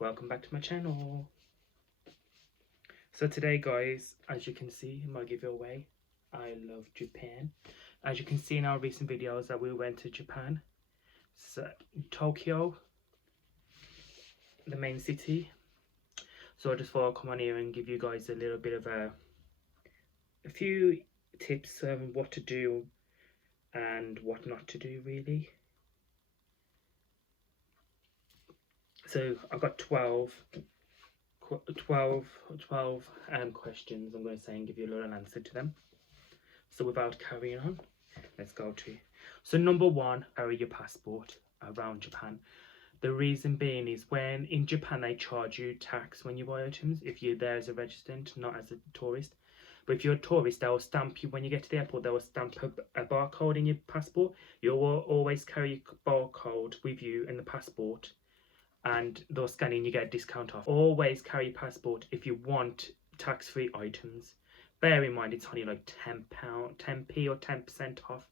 welcome back to my channel. So today guys, as you can see in my giveaway, I love Japan. As you can see in our recent videos that we went to Japan. So Tokyo, the main city. So I just thought I'd come on here and give you guys a little bit of a few tips on what to do and what not to do really. So I've got 12 questions I'm going to say and give you a little answer to them. So without carrying on, let's go to. So number one, carry your passport around Japan. The reason being is when in Japan they charge you tax when you buy items if you're there as a resident, not as a tourist. But if you're a tourist, they'll stamp you when you get to the airport. They will stamp a barcode in your passport. You will always carry your barcode with you in the passport, and they'll scan in. You get a discount off. Always carry your passport if you want tax-free items. Bear in mind it's only like £10, 10p or 10% off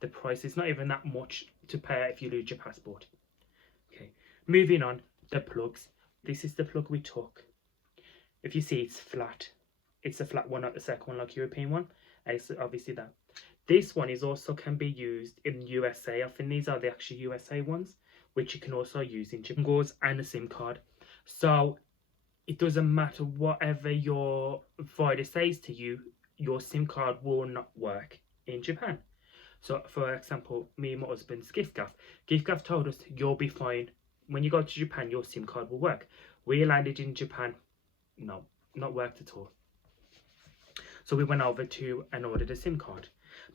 the price. It's not even that much to pay if you lose your passport. Okay, moving on, the plugs. This is the plug we took. If you see, it's flat. It's a flat one, not the second one like European one. It's obviously that. This one is also can be used in USA. I think these are the actual USA ones, which you can also use in Japan. And a SIM card. So it doesn't matter whatever your provider says to you, your SIM card will not work in Japan. So for example, me and my husband's gift told us you'll be fine. When you go to Japan, your SIM card will work. We landed in Japan, no, not worked at all. So we went over to and ordered a SIM card.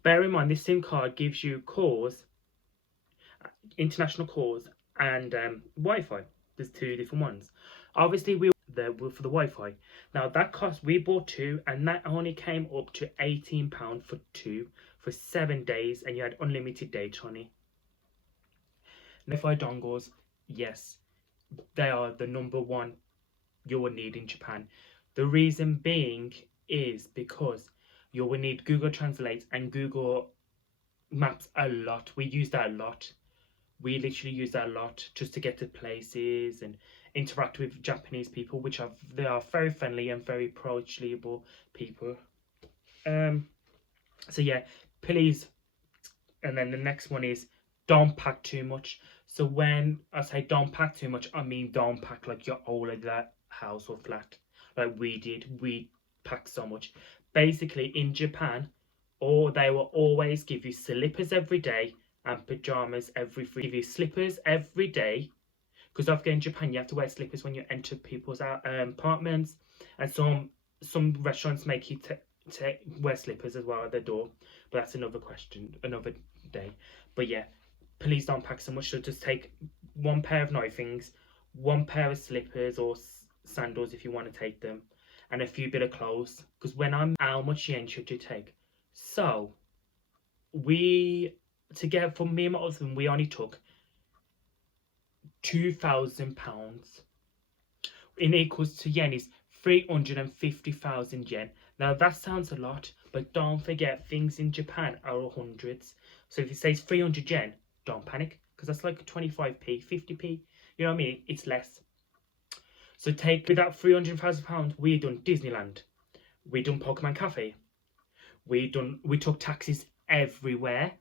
Bear in mind, this SIM card gives you calls, international calls, and Wi-Fi. There's two different ones. Obviously, we were there for the Wi-Fi. Now that cost, we bought two, and that only came up to £18 for two for 7 days, and you had unlimited data on it. Wi-Fi dongles, yes, they are the number one you will need in Japan. The reason being is because you will need Google Translate and Google Maps a lot. We use that a lot. We literally use that a lot just to get to places and interact with Japanese people, they are very friendly and very approachable people. So yeah, please. And then the next one is don't pack too much. So when I say don't pack too much, I mean don't pack like your whole of that house or flat like we did. We packed so much. Basically in Japan, they will always give you slippers every day and pajamas every free. Give you slippers every day, because often in Japan you have to wear slippers when you enter people's apartments, and some restaurants make you wear slippers as well at the door, but that's another question, another day. But yeah, please don't pack so much. So just take one pair of knifings, one pair of slippers or sandals if you want to take them, and a few bit of clothes. Because how much yen should you take? So for me and my husband, we only took £2,000. In equals to yen is 350,000 yen. Now that sounds a lot, but don't forget things in Japan are hundreds. So if it says 300 yen, don't panic, because that's like 25p, 50p. You know what I mean? It's less. So with that £300,000, we done Disneyland, we done Pokemon Cafe, we took taxis everywhere.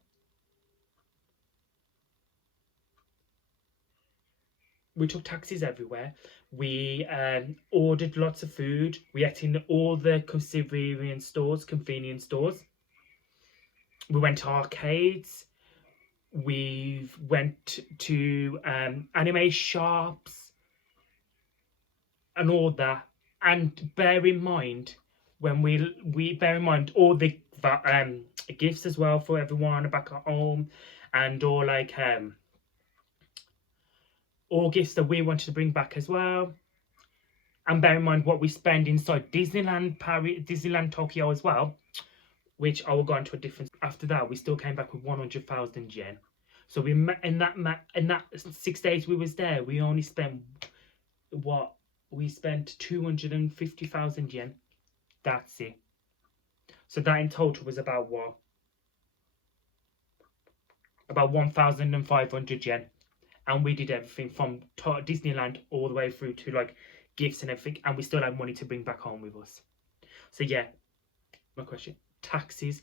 We took taxis everywhere. We ordered lots of food. We ate in all the convenience stores. We went to arcades. We went to anime shops and all that. And bear in mind, when we bear in mind all the gifts as well for everyone back at home, and all like all gifts that we wanted to bring back as well. And bear in mind what we spend inside Disneyland Paris, Disneyland Tokyo as well, which I will go into a different. After that, we still came back with 100,000 yen. So we in that 6 days we was there, we only spent what? We spent 250,000 yen. That's it. So that in total was about what? About 1,500 yen. and we did everything from Disneyland all the way through to like gifts and everything, and we still had money to bring back home with us. So yeah, my question: taxis.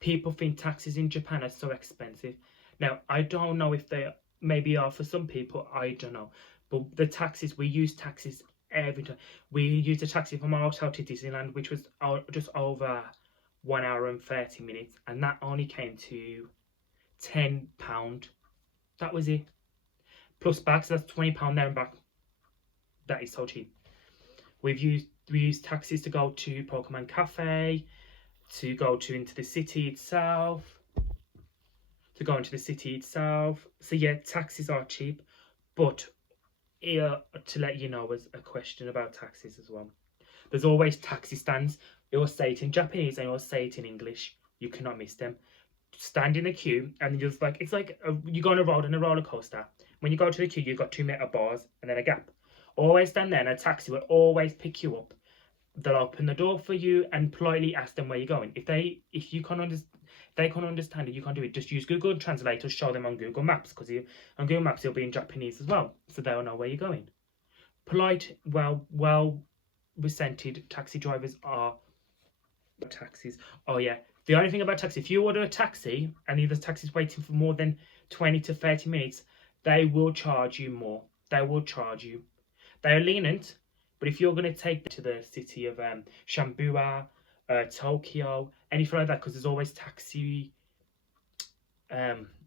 People think taxis in Japan are so expensive. Now I don't know if they maybe are for some people. I don't know, but the taxis, we use taxis every time. We used a taxi from our hotel to Disneyland, which was just over 1 hour and 30 minutes, and that only came to £10. That was it. Plus bags, so that's £20 there and back. That is so cheap. We used taxis to go to Pokemon Cafe, to go to into the city itself. So yeah, taxis are cheap, but here to let you know was a question about taxis as well. There's always taxi stands. It will say it in Japanese and it will say it in English. You cannot miss them. Stand in a queue and you're just like, it's like you go on a road in a roller coaster. When you go to the queue, you've got 2 meter bars and then a gap. Always stand there, and a taxi will always pick you up. They'll open the door for you and politely ask them where you're going. If they can't understand it, you can't do it. Just use Google Translate or show them on Google Maps, because on Google Maps it'll be in Japanese as well, so they'll know where you're going. Polite, well presented taxi drivers are taxis. Oh yeah, the only thing about taxi, if you order a taxi and the taxi's waiting for more than 20 to 30 minutes, they will charge you more. They will charge you. They're lenient, but if you're going to take them to the city of Shibuya, Tokyo, anything like that, because there's always taxi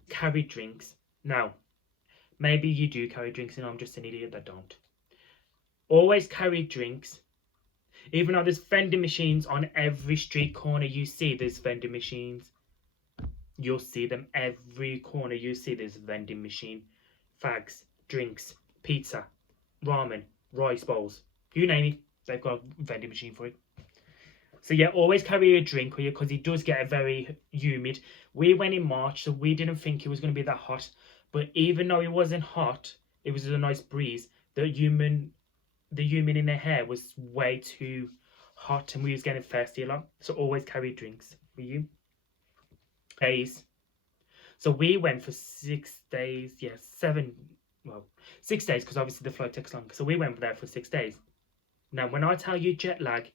carry drinks. Now, maybe you do carry drinks and I'm just an idiot that don't. Always carry drinks. Even though there's vending machines on every street corner you see, there's vending machines. You'll see them every corner you see, there's a vending machine. Fags, drinks, pizza, ramen, rice bowls. You name it, they've got a vending machine for it. So yeah, always carry a drink with you, because it does get very humid. We went in March, so we didn't think it was going to be that hot. But even though it wasn't hot, it was a nice breeze. The human in their hair was way too hot, and we was getting thirsty a lot. So always carry drinks with you. Days. So we went for 6 days. Yes, 6 days, because obviously the flight takes long. So we went there for 6 days. Now, when I tell you jet lag,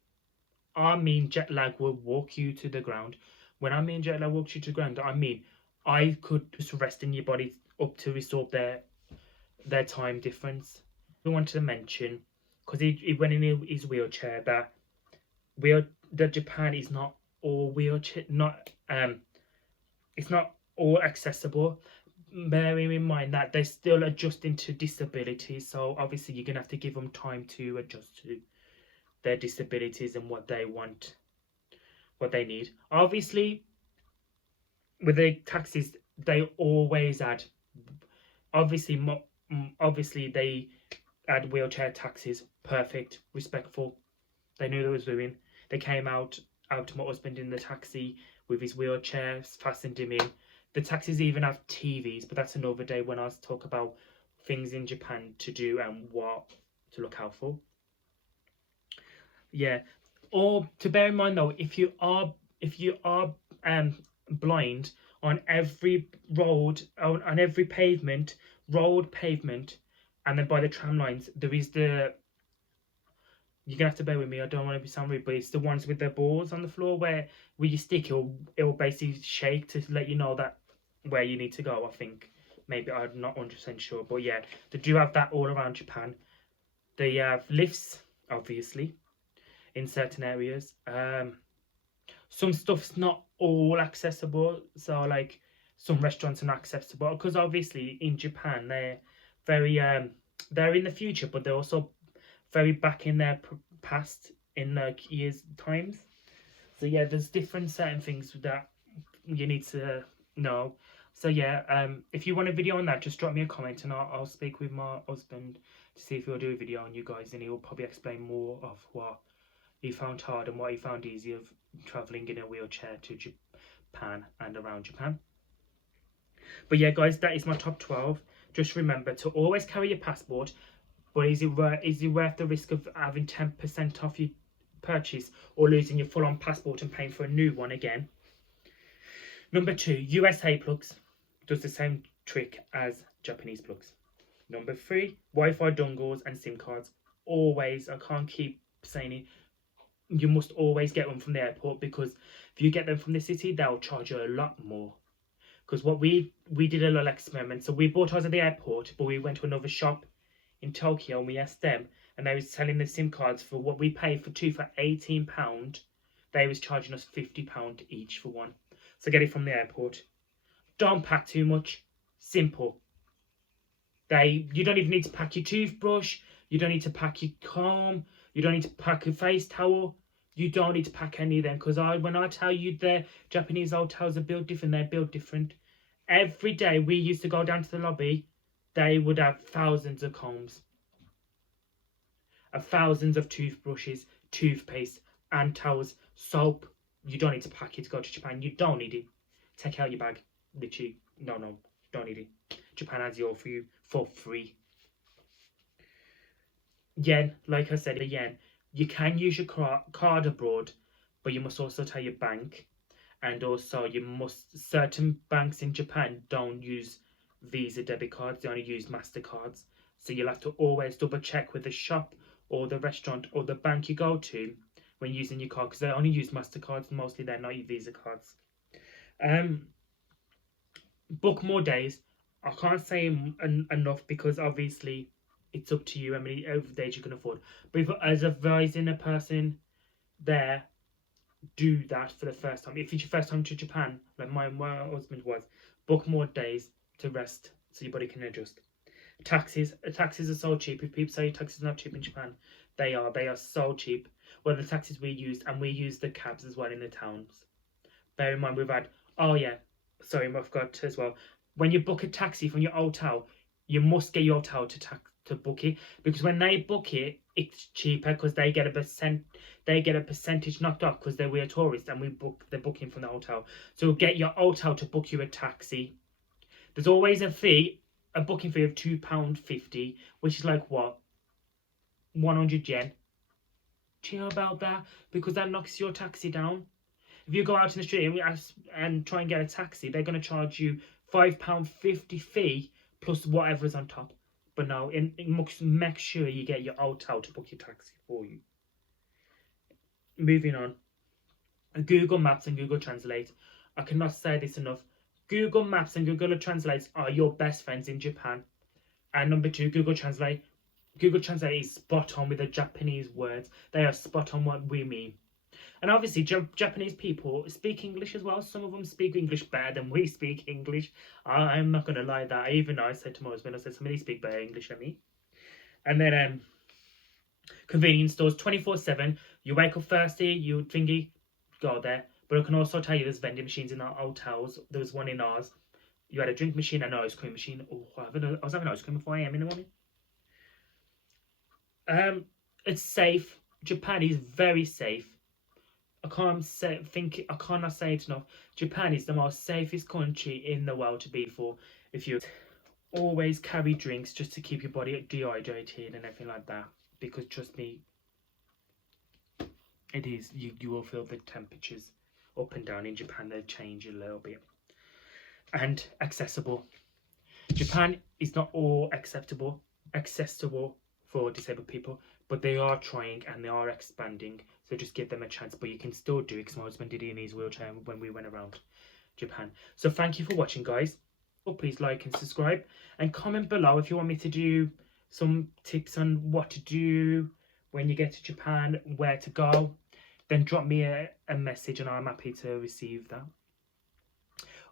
I mean jet lag will walk you to the ground. When I mean jet lag walks you to the ground, I mean I could just rest in your body up to restore their time difference. I wanted to mention, because he went in his wheelchair, that Japan is not all wheelchair, it's not all accessible. Bearing in mind that they're still adjusting to disabilities, so obviously you're gonna have to give them time to adjust to their disabilities and what they want, what they need. Obviously, with the taxis, they always add. Obviously, they add wheelchair taxis. Perfect, respectful. They knew what they was doing. They came out to my husband in the taxi with his wheelchair, fastened him in. The taxis even have TVs, but that's another day when I talk about things in Japan to do and what to look out for. Yeah, or to bear in mind though, if you are blind, on every road, on every pavement, and then by the tram lines, there is you're gonna have to bear with me. I don't want to be sound rude, but it's the ones with the balls on the floor where you stick, it will basically shake to let you know that where you need to go. I think, maybe, I'm not 100% sure, but yeah, they do have that all around Japan. They have lifts, obviously, in certain areas. Some stuff's not all accessible, so like some restaurants are not accessible, because obviously in Japan they're very they're in the future, but they're also very back in their past, in like years times. So yeah, there's different certain things that you need to know. So yeah, if you want a video on that, just drop me a comment and I'll speak with my husband to see if he'll do a video on you guys, and he'll probably explain more of what he found hard and what he found easy of travelling in a wheelchair to Japan and around Japan. But yeah guys, that is my top 12. Just remember to always carry your passport, but is it worth the risk of having 10% off your purchase or losing your full-on passport and paying for a new one again? Number 2, USA plugs does the same trick as Japanese plugs. Number 3, Wi-Fi dongles and SIM cards. Always, I can't keep saying it, you must always get one from the airport, because if you get them from the city, they'll charge you a lot more. Because what we did a little experiment. So we bought ours at the airport, but we went to another shop in Tokyo and we asked them, and they was selling the SIM cards for what we paid for two for £18. They was charging us £50 each for one. So get it from the airport. Don't pack too much. Simple. You don't even need to pack your toothbrush. You don't need to pack your comb. You don't need to pack a face towel. You don't need to pack any of them, because when I tell you the Japanese hotels are built different, they're built different. Every day we used to go down to the lobby, they would have thousands of combs, thousands of toothbrushes, toothpaste, and towels, soap. You don't need to pack it to go to Japan. You don't need it. Take out your bag. Literally, no, don't need it. Japan has it all for you for free. Yen, like I said, the yen. You can use your card abroad, but you must also tell your bank. And also, certain banks in Japan don't use Visa debit cards, they only use MasterCards. So you'll have to always double check with the shop or the restaurant or the bank you go to when using your card, because they only use MasterCards mostly, they're not your Visa cards. Book more days. I can't say enough, because obviously it's up to you how many days you can afford. But if, as advising a person there, do that for the first time. If it's your first time to Japan, like my husband was, book more days to rest so your body can adjust. Taxis are so cheap. If people say taxis are not cheap in Japan, they are so cheap. Well, the taxis we used, and we used the cabs as well in the towns. Bear in mind, we've had, oh yeah, sorry, I forgot as well. When you book a taxi from your hotel, you must get your hotel to book it, because when they book it, it's cheaper, because they get a percentage knocked off, because we're a tourist and they're booking from the hotel. So get your hotel to book you a taxi. There's always a booking fee of £2.50, which is like what, 100 yen. Chill about that, because that knocks your taxi down. If you go out in the street and try and get a taxi, they're going to charge you £5.50 fee plus whatever's on top. But no, make sure you get your hotel to book your taxi for you. Moving on. Google Maps and Google Translate. I cannot say this enough. Google Maps and Google Translate are your best friends in Japan. And number 2, Google Translate. Google Translate is spot on with the Japanese words. They are spot on what we mean. And obviously, Japanese people speak English as well. Some of them speak English better than we speak English. I'm not going to lie that. Even I said to my husband, I said, somebody speak better English than me. And then convenience stores 24/7. You wake up thirsty, you thingy, go there. But I can also tell you there's vending machines in our hotels. There was one in ours. You had a drink machine and an ice cream machine. Oh, I was having ice cream at 4 a.m. in the morning. It's safe. Japan is very safe. I cannot say it enough. Japan is the most safest country in the world to be for. If you always carry drinks just to keep your body dehydrated and everything like that, because trust me, it is. You will feel the temperatures up and down in Japan. They change a little bit. And accessible. Japan is not all accessible for disabled people, but they are trying and they are expanding. So just give them a chance. But you can still do it, because my husband did it in his wheelchair when we went around Japan. So thank you for watching, guys. Please like and subscribe, and comment below if you want me to do some tips on what to do when you get to Japan, where to go. Then drop me a message and I'm happy to receive that.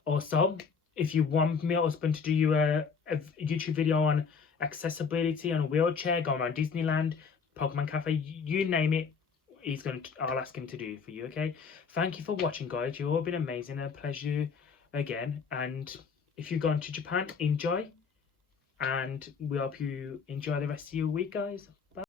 Also, if you want my husband to do you a YouTube video on accessibility on a wheelchair, going around Disneyland, Pokemon Cafe, you name it, I'll ask him to do it for you. Okay, thank you for watching, guys. You've all been amazing. A pleasure again. And if you've gone to Japan, enjoy, and we hope you enjoy the rest of your week, guys.